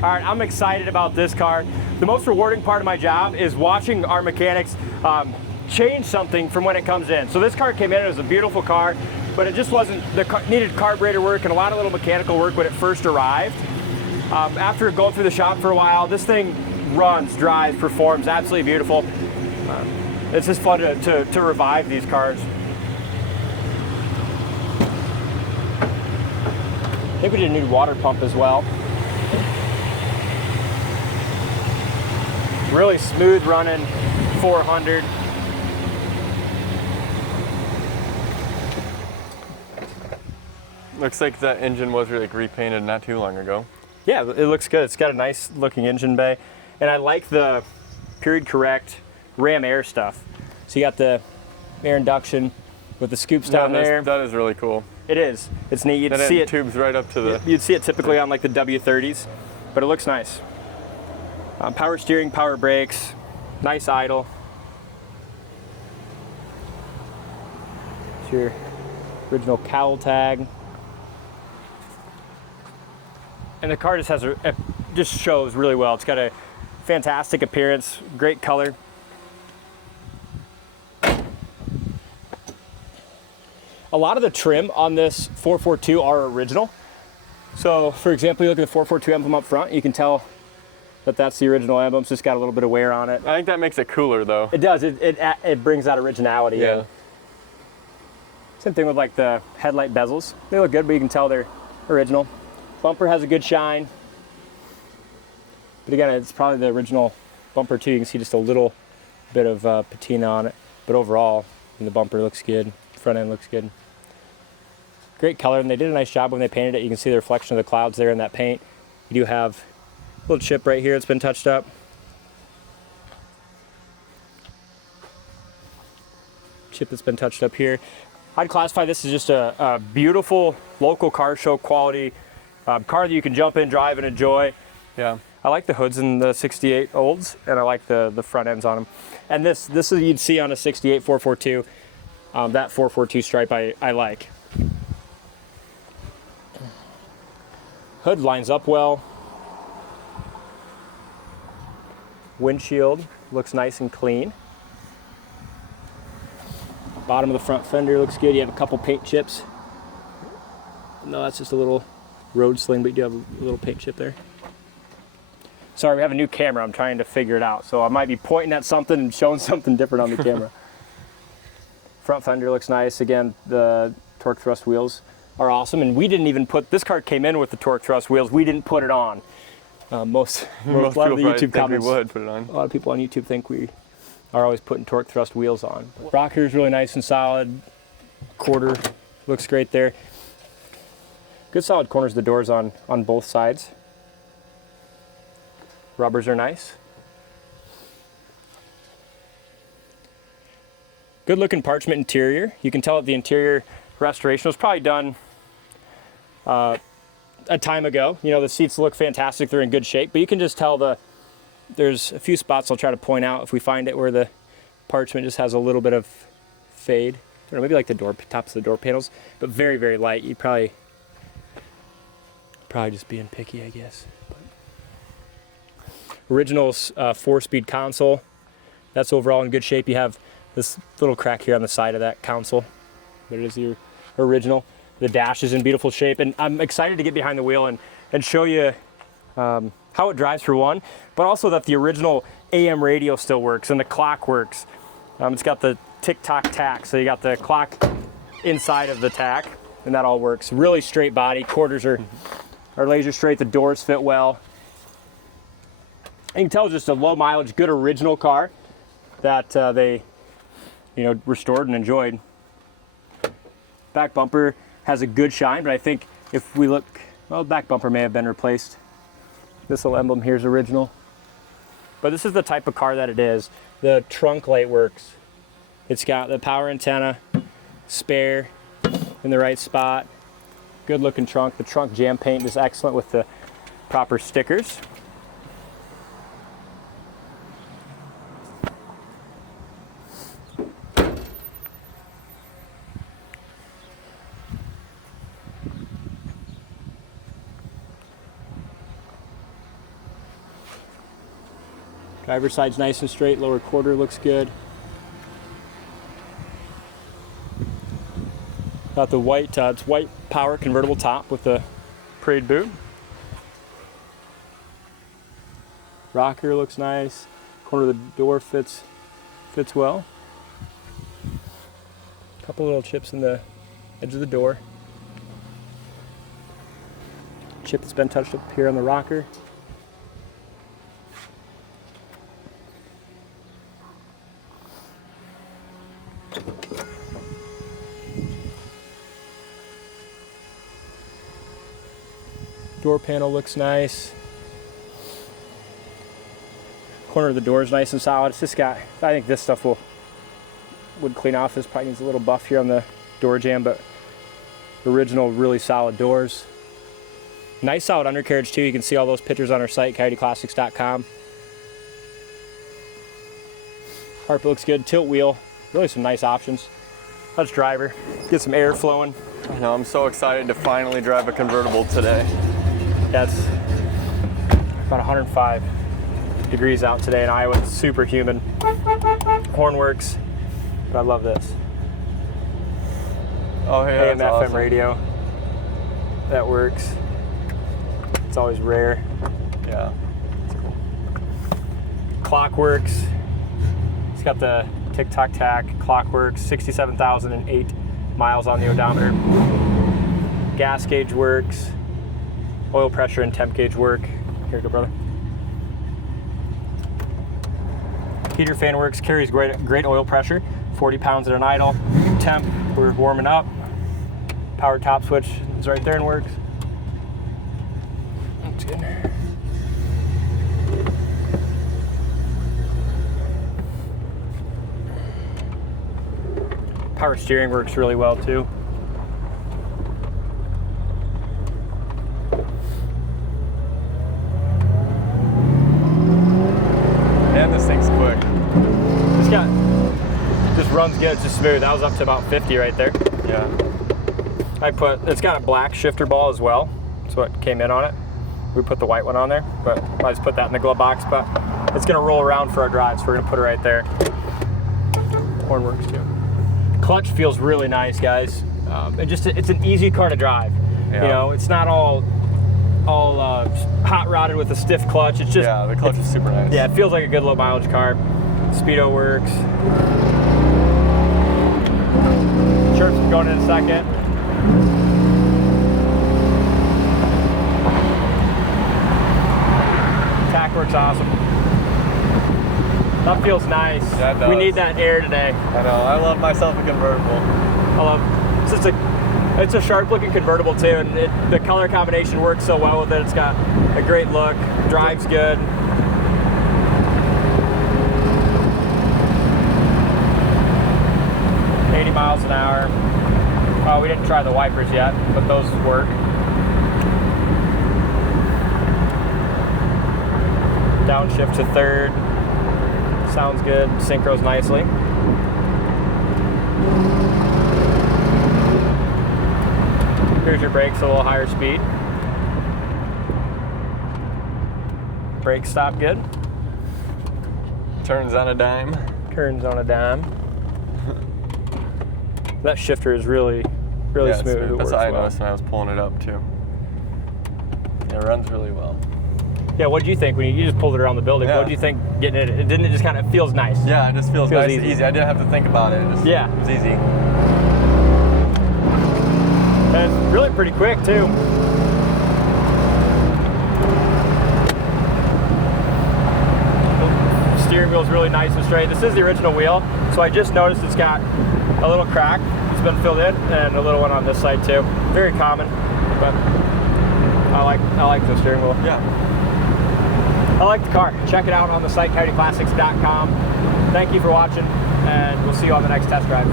All right, I'm excited about this car. The most rewarding part of my job is watching our mechanics change something from when it comes in. So this car came in, it was a beautiful car, but it just wasn't, needed carburetor work and a lot of little mechanical work when it first arrived. After going through the shop for a while, this thing runs, drives, performs, absolutely beautiful. It's just fun to revive these cars. I think we did a new water pump as well. Really smooth running 400. Looks like that engine was like repainted not too long ago. Yeah, it looks good. It's got a nice looking engine bay. And I like the period correct ram air stuff. So you got the air induction with the scoops down there. That is really cool. It is. It's neat. You'd see it tubes right up to the. You'd see it typically on like the W30s, but it looks nice. Power steering, power brakes, nice idle. It's your original cowl tag. And the car just has just shows really well. It's got a fantastic appearance, great color. A lot of the trim on this 442 are original. So for example, you look at the 442 emblem up front, you can tell that that's the original emblem. It's just got a little bit of wear on it. I think that makes it cooler though. It does, it brings that originality in. Same thing with like the headlight bezels. They look good, but you can tell they're original. Bumper has a good shine. But again, it's probably the original bumper too. You can see just a little bit of patina on it. But overall, the bumper looks good. Front end looks good. Great color, and they did a nice job when they painted it. You can see the reflection of the clouds there in that paint. You do have a little chip right here. It's been touched up. Chip that's been touched up here. I'd classify this as just a beautiful local car show quality car that you can jump in, drive, and enjoy. Yeah. I like the hoods in the 68 Olds, and I like the front ends on them. And this is you'd see on a 68 442. That 442 stripe I like. Hood lines up well. Windshield looks nice and clean. Bottom of the front fender looks good. You have a couple paint chips. No, that's just a little road sling, but you do have a little paint chip there. Sorry, we have a new camera. I'm trying to figure it out. So I might be pointing at something and showing something different on the camera. Front fender looks nice. Again, the torque thrust wheels are awesome. And we didn't even put, this car came in with the torque thrust wheels. We didn't put it on. Most a lot of the YouTube comments, we would put it on. A lot of people on YouTube think we are always putting torque thrust wheels on. Rocker is really nice and solid. Quarter looks great there. Good solid corners of the doors on both sides. Rubbers are nice. Good looking Parchment interior. You can tell that the interior restoration was probably done a time ago. You know, the seats look fantastic. They're in good shape, but you can just tell there's a few spots I'll try to point out if we find it where the Parchment just has a little bit of fade. I don't know, maybe like the tops of the door panels, but very, very light. You'd probably just being picky, I guess. Original 4-speed console. That's overall in good shape. You have this little crack here on the side of that console, but it is your original. The dash is in beautiful shape, and I'm excited to get behind the wheel and show you how it drives for one, but also that the original AM radio still works and the clock works. It's got the Tic Tok Tack, so you got the clock inside of the tack, and that all works. Really straight body, quarters are laser straight, the doors fit well. You can tell just a low mileage, good original car that they restored and enjoyed. Back bumper has a good shine, but I think if we look, well, back bumper may have been replaced. This little emblem here is original. But this is the type of car that it is. The trunk light works. It's got the power antenna, spare in the right spot. Good looking trunk. The trunk jam paint is excellent with the proper stickers. Driver's side's nice and straight, lower quarter looks good. Got the white, it's white power convertible top with the parade boot. Rocker looks nice. Corner of the door fits well. Couple little chips in the edge of the door. Chip that's been touched up here on the rocker. Door panel looks nice. Corner of the door is nice and solid. It's just got, I think this stuff would clean off. This probably needs a little buff here on the door jamb, but original really solid doors. Nice solid undercarriage too. You can see all those pictures on our site, coyoteclassics.com. Carpet looks good. Tilt wheel. Really some nice options. Let's driver. Get some air flowing. I know, I'm so excited to finally drive a convertible today. Yeah, it's about 105 degrees out today in Iowa. It's super humid. Horn works, but I love this. Oh, hey, AM, that's FM awesome. radio. That works. It's always rare. Yeah. Clock works. It's got the Tic Tok Tachometer. Clock works. 67,008 miles on the odometer. Gas gauge works. Oil pressure and temp gauge work. Here you go, brother. Heater fan works. Carries great oil pressure. 40 pounds at an idle. Temp, we're warming up. Power top switch is right there and works. That's good. Power steering works really well too. And this thing's quick. Just runs good, it's just smooth. That was up to about 50 right there. Yeah. It's got a black shifter ball as well. That's what came in on it. We put the white one on there, but I just put that in the glove box, but it's gonna roll around for our drive, so we're gonna put it right there. Horn works too. Clutch feels really nice, guys. It's an easy car to drive. Yeah. You know, it's not all hot rodded with a stiff clutch. It's just, Yeah, the clutch is super nice. yeah, it feels like a good low mileage car. Speedo works. Chirps going in a second. Tack works awesome. That feels nice. Yeah, it does. We need that air today. I know, I love myself a convertible. It's a sharp looking convertible too, and the color combination works so well with it. It's got a great look, drives good. Miles an hour. We didn't try the wipers yet, but those work. Downshift to third. Sounds good. Synchros nicely. Here's your brakes, a little higher speed. Brakes stop good. Turns on a dime. Turns on a dime. That shifter is really Yeah, smooth. It That's works what I well. noticed when I was pulling it up too. It runs really well. Yeah, what did you think when you just pulled it around the building? Yeah. What did you think getting it? Didn't it just kind of feels nice? Yeah, it just feels nice and easy. easy. I didn't have to think about it. It's easy. And it's really pretty quick too. The steering wheel is really nice and straight. This is the original wheel, so I just noticed it's got a little crack. It's been filled in, and a little one on this side too. Very common, but I like the steering wheel. Yeah. I like the car. Check it out on the site, coyoteclassics.com. Thank you for watching, and we'll see you on the next test drive.